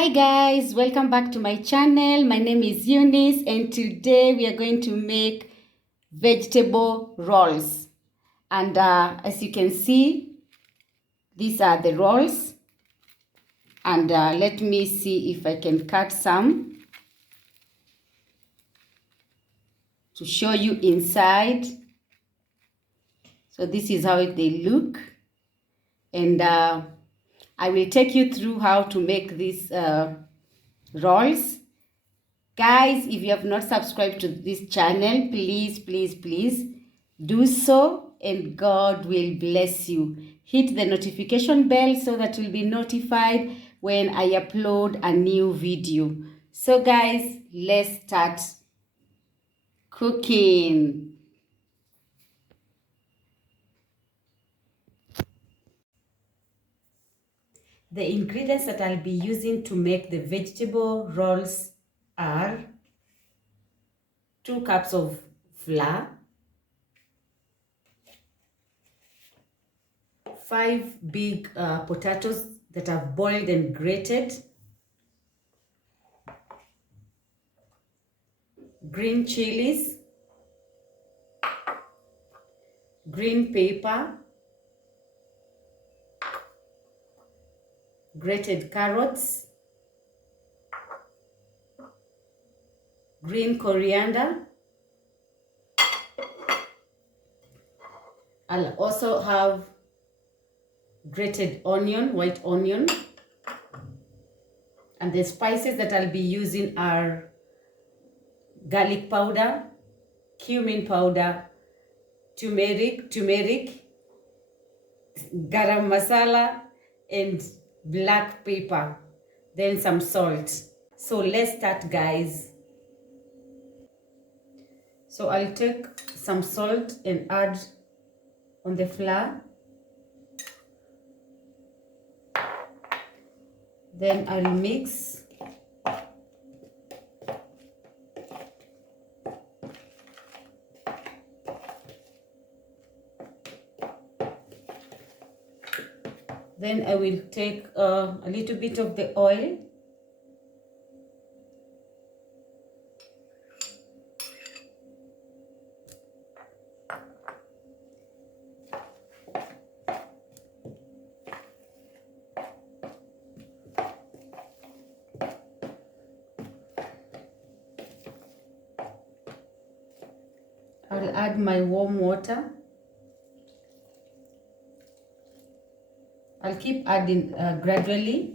Hi guys, welcome back to my channel. My name is Eunice and today we are going to make vegetable rolls. And as you can see, these are the rolls. And let me see if I can cut some to show you inside. So this is how they look. And I will take you through how to make these rolls. Guys, if you have not subscribed to this channel, please do so and God will bless you. Hit the notification bell so that you'll be notified when I upload a new video. So guys, let's start cooking. The ingredients that I'll be using to make the vegetable rolls are 2 cups of flour, 5 big potatoes that I've boiled and grated, green chilies, green pepper, grated carrots, green coriander. I'll also have grated onion, white onion. And the spices that I'll be using are garlic powder, cumin powder, turmeric, garam masala, and black pepper, then some salt. So let's start, guys. So I'll take some salt and add on the flour. Then I'll mix. Then I will take a little bit of the oil. I'll add my warm water. I'll keep adding gradually.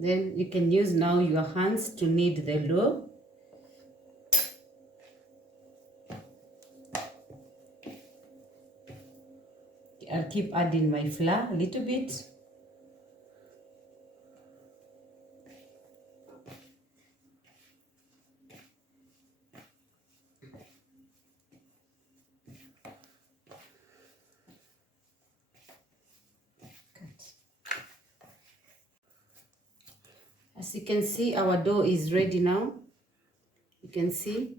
Then you can use now your hands to knead the dough. I'll keep adding my flour a little bit. As you can see, our dough is ready now. You can see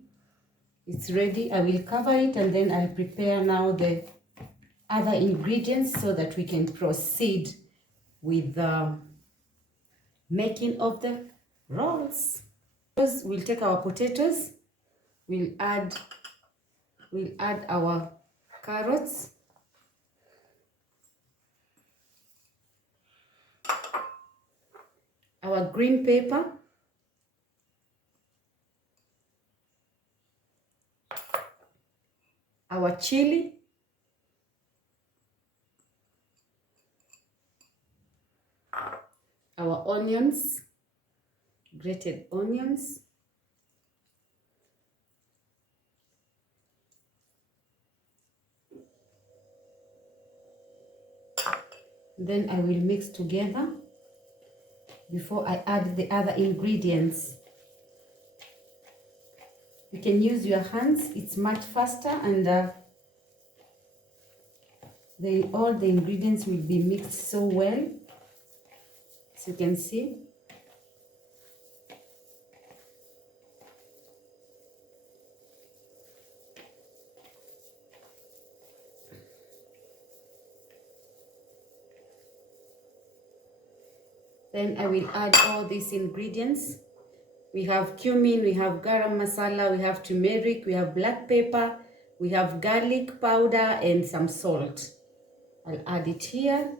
it's ready. I will cover it and then I'll prepare now the other ingredients so that we can proceed with the making of the rolls. We'll take our potatoes, we'll add our carrots, our green pepper, our chili, our onions, grated onions, then I will mix together before I add the other ingredients. You can use your hands, it's much faster, and all the ingredients will be mixed so well, as you can see. Then I will add all these ingredients. We have cumin, we have garam masala, we have turmeric, we have black pepper, we have garlic powder, and some salt. I'll add it here.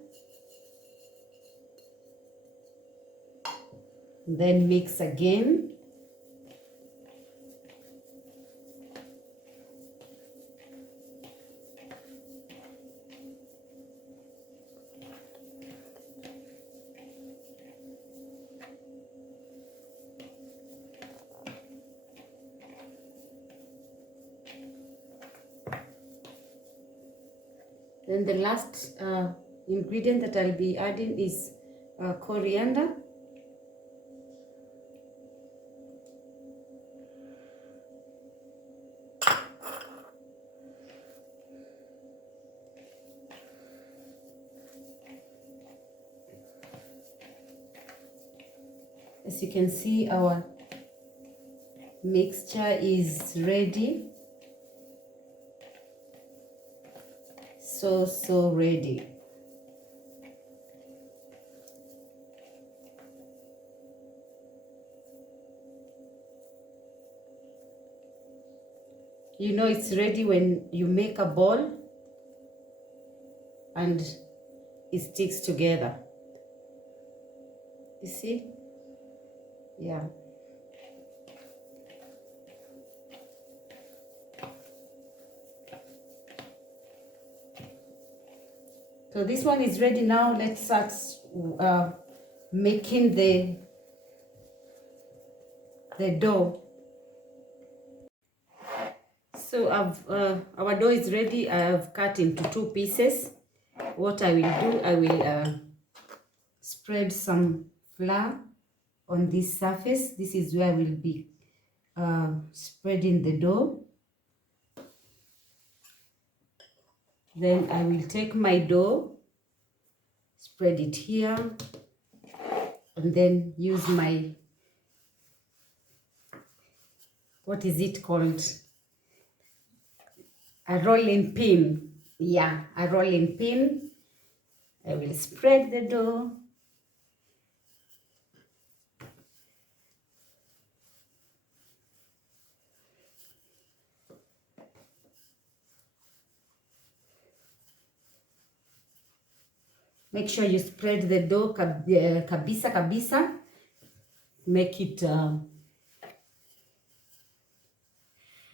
Then mix again. Then the last ingredient that I'll be adding is coriander. As you can see, our mixture is ready. So ready. You know it's ready when you make a ball and it sticks together. You see? Yeah. So this one is ready now. Let's start making the dough. So our dough is ready. I have cut into 2 pieces. What I will do, I will spread some flour on this surface. This is where I will be spreading the dough. Then I will take my dough, spread it here, and then use my, what is it called? A rolling pin. Yeah, a rolling pin. I will spread the dough. Make sure you spread the dough kabisa. Make it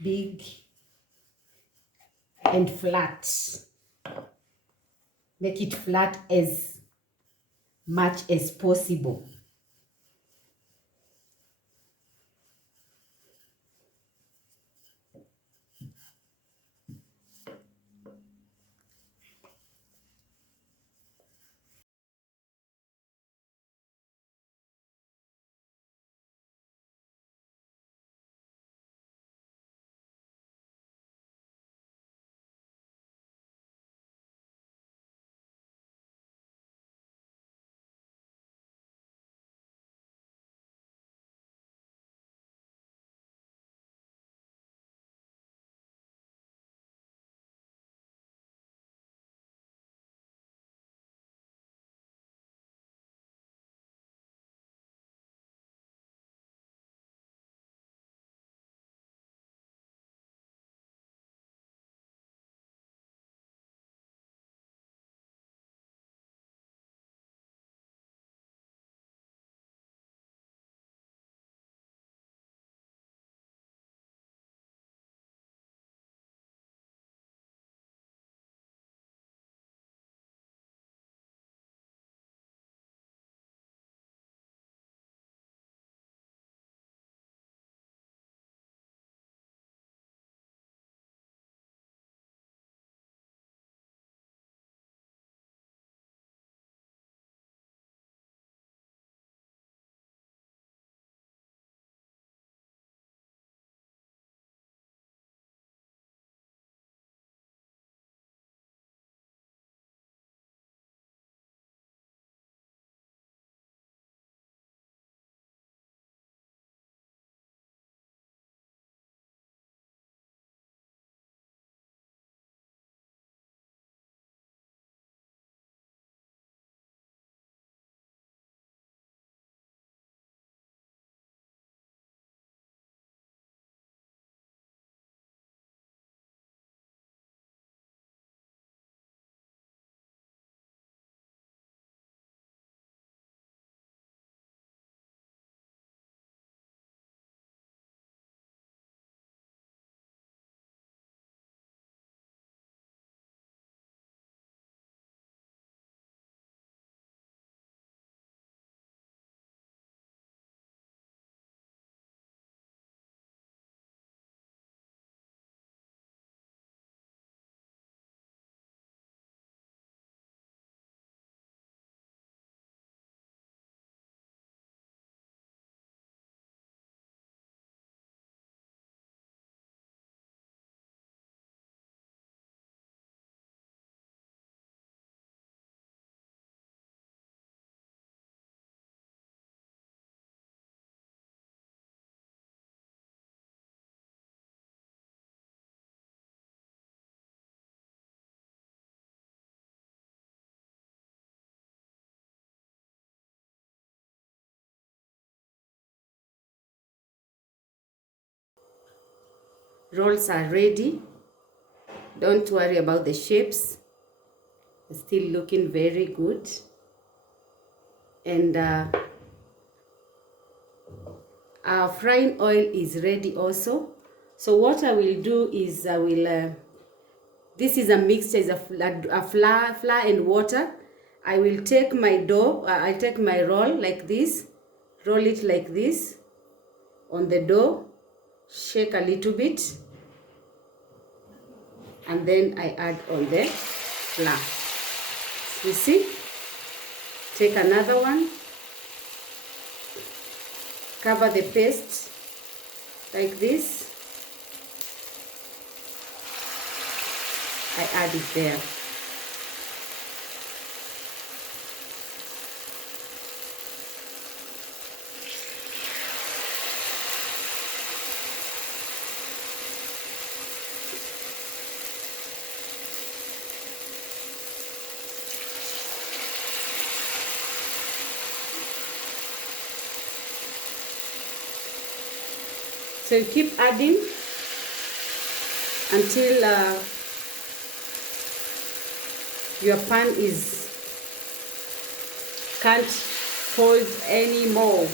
big and flat. Make it flat as much as possible. rolls are ready. Don't worry about the shapes. They're still looking very good. And our frying oil is ready also. So what I will do is I will, this is a mixture, is a flour and water. I will take my dough, I take my roll like this, roll it like this on the dough, shake a little bit, and then I add on the flour. You see? Take another one, cover the paste like this. I add it there. So you keep adding until your pan can't fold anymore.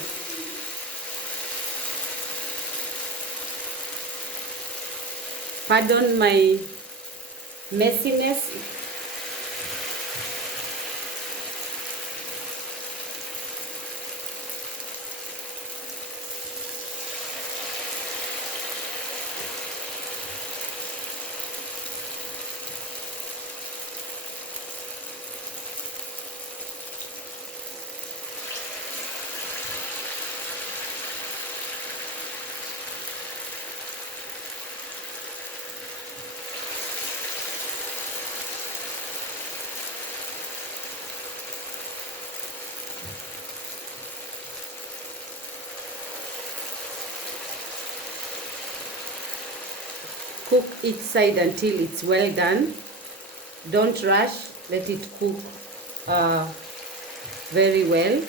Pardon my messiness. Cook each side until it's well done. Don't rush, let it cook very well.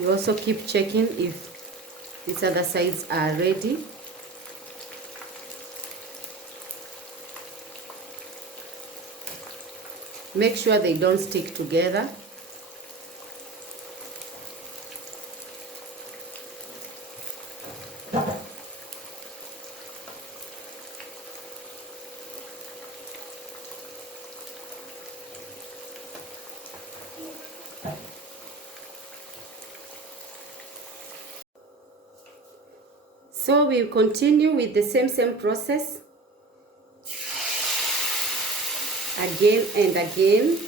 You also keep checking if these other sides are ready. Make sure they don't stick together. So we'll continue with the same process again and again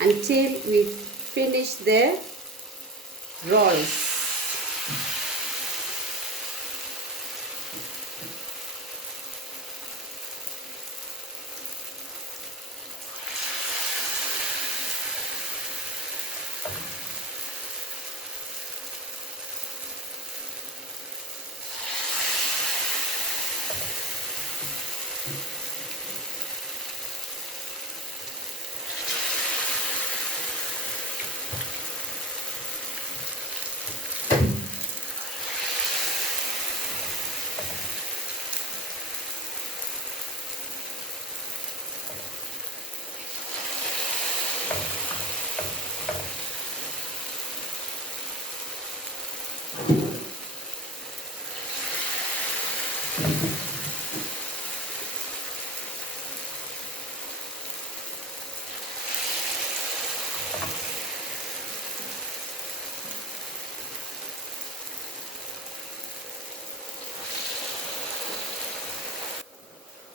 until we finish the rolls.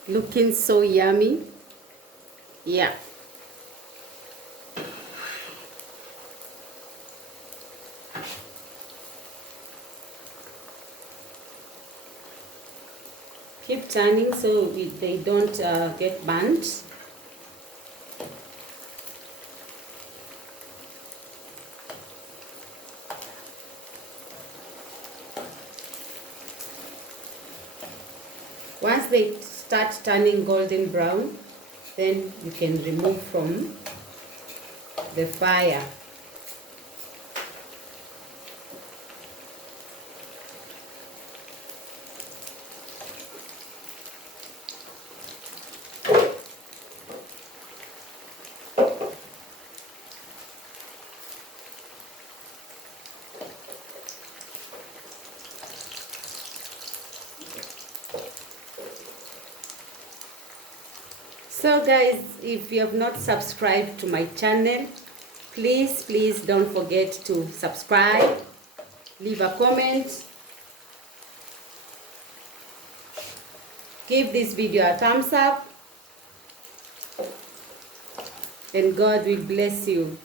Looking so yummy. Yeah. Keep turning so they don't get burnt. Once they start turning golden brown, Then you can remove from the fire. So guys, if you have not subscribed to my channel, please don't forget to subscribe, leave a comment, give this video a thumbs up, and God will bless you.